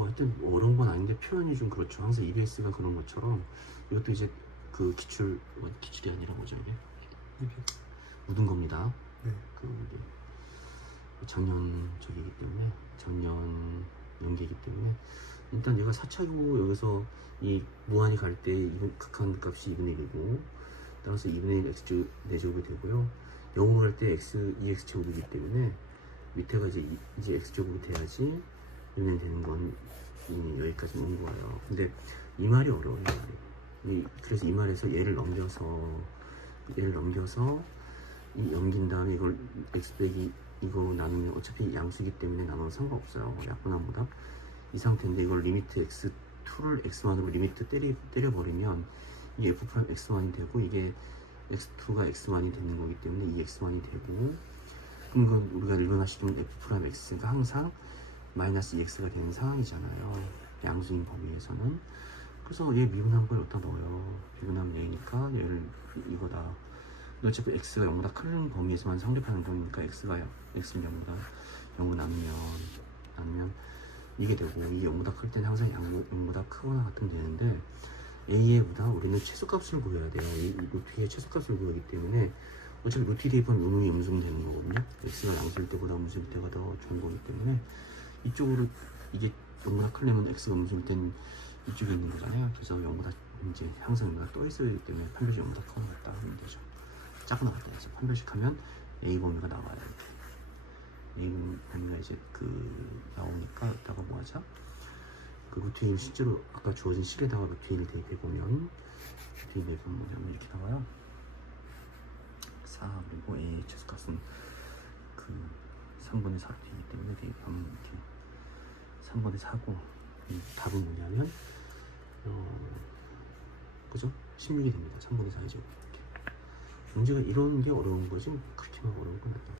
뭐 하여튼 어려운 건 아닌데 표현이 좀 그렇죠. 항상 EBS가 그런 것처럼 이것도 이제 그 기출 뭐 기출이 아니라 뭐죠 이게 묻은 겁니다. 네. 그 이제 작년 저기이기 때문에 작년 연계이기 때문에 일단 얘가 사차고 여기서 이 무한히 갈때 이건 극한 값이 2분의 1이고 따라서 2분의 1 x 4제곱이 되고요. 0으로 갈 때 x 2x 제곱이기 때문에 밑에가 이제 이- 이제 x 제곱이 돼야지 2분의 되는 건 이- 여기까지 온 거예요. 근데 이 말이 어려워요. 이 말이. 이- 그래서 이 말에서 얘를 넘겨서 얘를 넘겨서 이 넘긴 다음에 이걸 x 빼기 이거 나누면 어차피 양수기 때문에 나눠도 상관없어요. 약분함보다 이 상태인데 이걸 리미트 x2를 x만으로 리미트 때리, 때려버리면 이 f 프라임 x만이 되고 이게 x2가 x만이 되는 거기 때문에 이 x만이 되고 그럼 우리가 일반화시키면 f x가 항상 마이너스 2x가 되는 상황이잖아요. 양수인 범위에서는 그래서 얘 미분한 걸 여기다 넣어요. 미분하면 얘니까 얘를 이거다. 어차피 x가 0보다 큰 범위에서만 성립하는 경우니까 x가 x는 0보다 0으로 나누면 나누면 이게 되고 이 0보다 클 때는 항상 0, 0보다 크거나 같으면 되는데 a의 보다 우리는 최소값을 구해야 돼요. 이 루트의 최소값을 구하기 때문에 어차피 루트 대입은 음음이 음수되는 거거든요. x가 양수일 때보다 음수일 때가 더 좋은 거기 때문에 이쪽으로 이게 0보다 크려면 x가 음수일 땐 이쪽에 있는 거잖아요. 그래서 0보다 이제 항상 0보다 떠 있어야 되기 때문에 판별식 0보다 커 나갔다 하면 되죠. 나갈 때 그래서 판별식 하면 a 범위가 나와요. A 범위가 이제 그 나오니까 여기다가 뭐 하자? 그 루트 1 실제로 아까 주어진 식에다가 루트 1을 대입해 보면 루트 1 대입하면 뭐냐면 이렇게 나와요. 4 그리고 a 최소값은 그 3분의 4로 되기 때문에 대입하면 이렇게 3분의 4고 이 답은 뭐냐면 어 그죠? 16이 됩니다. 3분의 4이죠. 이렇게 문제가 이런 게 어려운 거지 뭐 그렇게 막 어려운 건 아니에요.